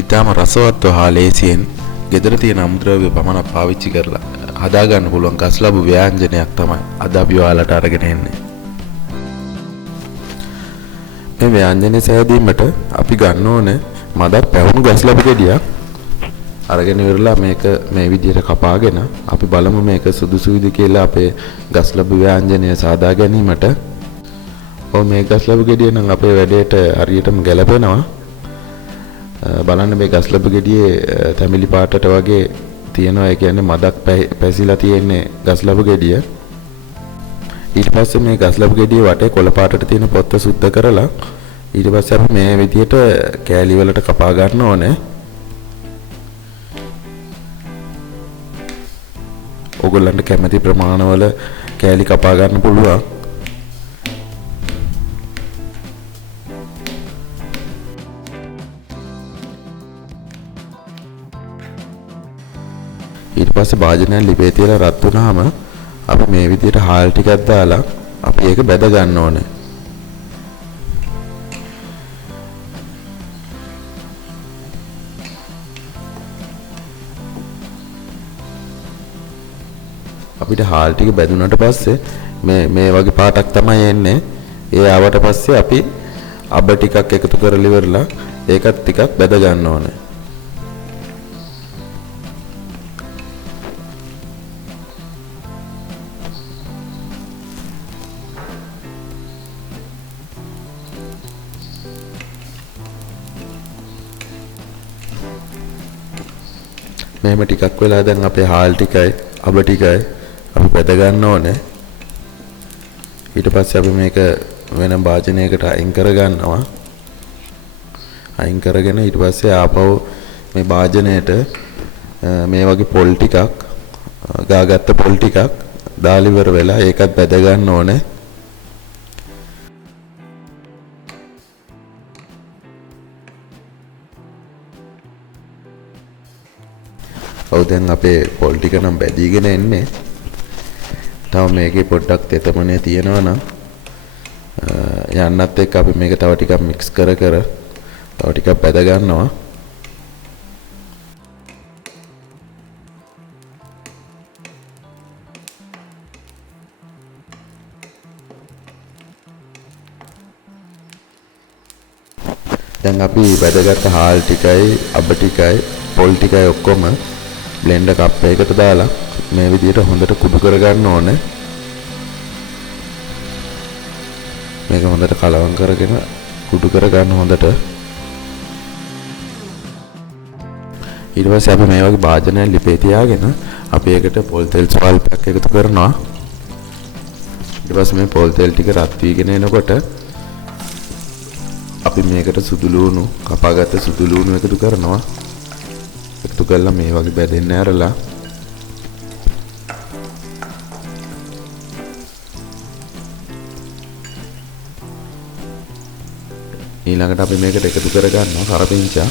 ඊටම රසවත්ව හා ලේසියෙන් ගෙදර තියෙන අමුද්‍රව්‍ය පමණක් පාවිච්චි කරලා හදා ගන්න පුළුවන් ගස්ලබු ව්‍යංජනයක් තමයි අද අපි ඔයාලට අරගෙන එන්නේ. මේ ව්‍යංජනේ සෑදීමට අපි ගන්න ඕනේ මදක් පැවුණු ගස්ලබු ගෙඩියක්. අරගෙන ඉවරලා මේක මේ විදිහට කපාගෙන අපි බලමු මේක සුදුසුයිද කියලා අපේ ගස්ලබු ව්‍යංජනය සාදා ගැනීමට. මේ ගස්ලබු ගෙඩිය නම් අපේ වැඩේට හරියටම ගැලපෙනවා. බලන්න මේ ගස්ලබු ගෙඩියේ තැඹිලි පාටට වගේ තියෙනවා. ඒ කියන්නේ මදක් පැසිලා තියෙන්නේ ගස්ලබු ගෙඩිය. ඊට පස්සේ මේ ගස්ලබු ගෙඩිය වටේ කොළ පාටට තියෙන පොත්ත සුද්ධ කරලා ඊට පස්සේ අපි මේ විදිහට කෑලි වලට කපා ගන්න ඕනේ. ඔයගොල්ලන්ට කැමති ප්‍රමාණවල කෑලි කපා ගන්න පුළුවන්. ඊට පස්සේ භාජනයක් ලිපේ තියලා රත් වුණාම අපි මේ විදිහට හාල් ටිකක් දාලා අපි ඒක බැද ගන්න ඕනේ. අපිට හාල් ටික බැදුනට පස්සේ මේ වගේ පාටක් තමයි එන්නේ. ඒ ආවට පස්සේ අපි අබ ටිකක් එකතු කරලා ඉවරලා ඒකත් ටිකක් බැද ගන්න ඕනේ. මෙහෙම ටිකක් වෙලා දැන් අපේ හාල් ටිකයි අබ ටිකයි අපි බෙද ගන්න ඕනේ. ඊට පස්සේ අපි මේක වෙන භාජනයකට අයින් කර ගන්නවා. අයින් කරගෙන ඊට පස්සේ ආපහු මේ භාජනයට මේ වගේ පොල් ටිකක් ගාගත්ත පොල් ටිකක් දාලා ඉවර වෙලා ඒකත් බෙද ගන්න ඕනේ. දැන් අපේ පොල් ටික නම් බැදීගෙන එන්නේ. තව මේකේ පොඩ්ඩක් තෙතමනේ තියෙනවා නම් යන්නත් එක්ක අපි මේක තව ටිකක් මික්ස් කර තව ටිකක් බැද ගන්නවා. දැන් අපි බැදගත්ත හාල් ටිකයි අබ ටිකයි පොල් ටිකයි ඔක්කොම බ්ලෙන්ඩර් කප් එකකට දාලා මේ විදිහට හොඳට කුඩු කර ගන්න ඕනේ. මේක හොඳට කලවම් කරගෙන කුඩු කර ගන්න හොඳට. ඊට පස්සේ අපි මේ වගේ භාජනයක් ලිපේ තියාගෙන අපි ඒකට පොල් තෙල් ස්වල්පයක් එකතු කරනවා. ඊට පස්සේ මේ පොල් තෙල් ටික රත් වීගෙන එනකොට අපි මේකට සුදු ලුණු කපාගත්ත සුදු ලුණු එකතු කරනවා. එකතු කරලා මේ වගේ බෙදෙන්න ඇරලා ඊළඟට අපි මේකට එකතු කර ගන්නවා කරපිංචා.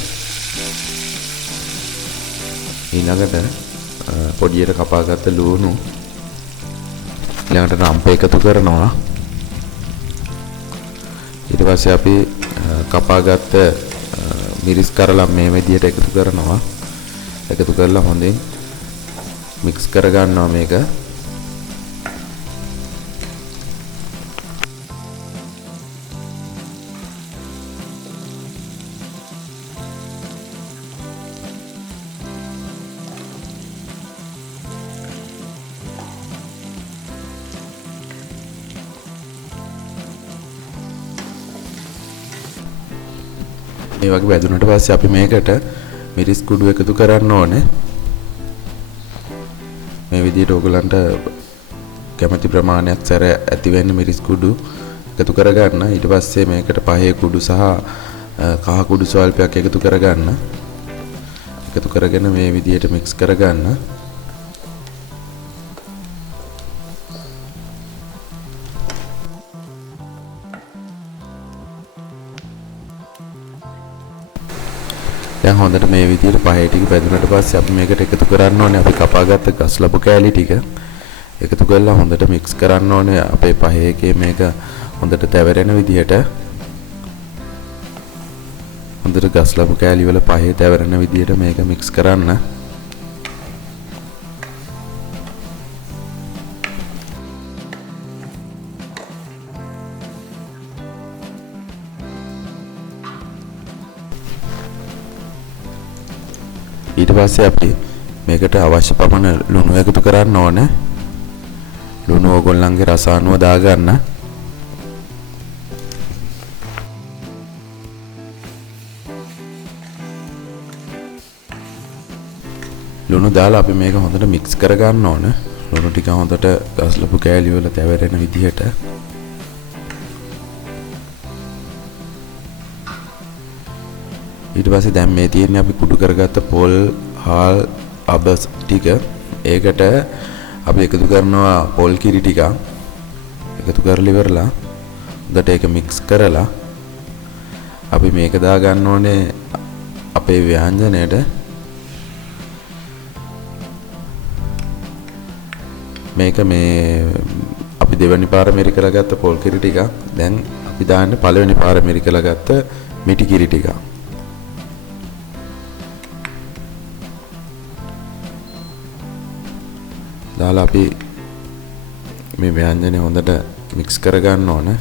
ඊළඟට පොඩියට කපාගත්ත ලුණු ඊළඟට රම්ප එකතු කරනවා. ඊට පස්සේ අපි කපාගත්ත මිරිස් කරලා මේ විදිහට එකතු කරනවා. එකතු කරලා හොඳින් මික්ස් කර ගන්නවා මේක. මේ වගේ වැදුනට පස්සේ අපි මේකට මිරිස් කුඩු එකතු කරන්න ඕනේ. මේ විදිහට ඕගලන්ට කැමති ප්‍රමාණයක් සැර ඇති වෙන්න මිරිස් කුඩු එකතු කරගන්න. ඊට පස්සේ මේකට පහේ කුඩු සහ කහ කුඩු ස්වල්පයක් එකතු කරගන්න. එකතු කරගෙන මේ විදිහට මික්ස් කරගන්න. දැන් හොඳට මේ විදිහට පහේ ටික පැදුනට පස්සේ අපි මේකට එකතු කරන්න ඕනේ අපි කපාගත්ත ගස්ලබු කෑලි ටික. එකතු කරලා හොඳට මික්ස් කරන්න ඕනේ අපේ පහේ එකේ මේක හොඳට තැවරෙන විදිහට. හොඳට ගස්ලපු කෑලි වල පහේ තැවරෙන විදියට මේක මික්ස් කරන්න. ඊට පස්සේ අපි මේකට අවශ්‍ය පමණ ලුණු එකතු කරන්න ඕනේ. ලුණු ඕගොල්ලන්ගේ රස අනුව දාගන්න. ලුණු දාලා අපි මේක හොඳට මික්ස් කරගන්න ඕනේ. ලුණු ටික හොඳට ගස්ලපු කෑලි වල තැවෙරෙන විදිහට. ඊට පස්සේ දැන් මේ තියෙන්නේ අපි කුඩු කරගත්ත පොල්, හාල්, අබස් ටික. ඒකට අපි එකතු කරනවා පොල් කිරි ටික. එකතු කරලා ඉවරලා හොඳට ඒක මික්ස් කරලා අපි මේක දා ගන්න ඕනේ අපේ ව්‍යංජනයට. මේක මේ අපි දෙවෙනි පාර මෙරිකලා ගත්ත පොල් කිරි ටික. දැන් අපි දාන්නේ පළවෙනි පාර මෙරිකලා ගත්ත මිටි කිරි ටික. දාලා අපි මේ ව්‍යංජනය හොඳට මික්ස් කරගන්න ඕනේ.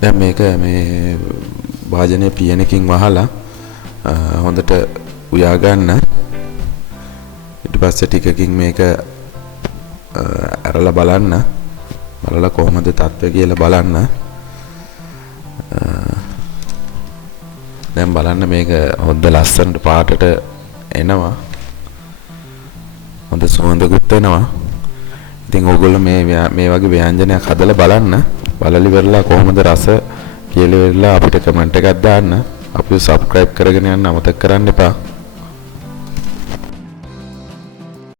දැන් මේක මේ භාජනයේ පියනකින් වහලා හොඳට උයා ගන්න. ඊට පස්සේ ටිකකින් මේක අරලා බලන්න. බලලා කොහොමද තත්ත්වය කියලා බලන්න. දැන් බලන්න මේක හොඳ ලස්සනට පාටට එනවා. හොඳ සුවඳකුත් එනවා. ඉතින් ඕගොල්ලෝ මේ වගේ ව්‍යංජනයක් හදලා බලන්න. බලලි වෙරලා කොහොමද රස කියලා වෙරලා අපිට කමෙන්ට් එකක් දාන්න. අපිව සබ්ස්ක්‍රයිබ් කරගෙන යන්න අමතක කරන්න එපා.